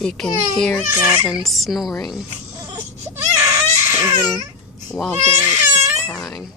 You can hear Gavin snoring, even while Derek is crying.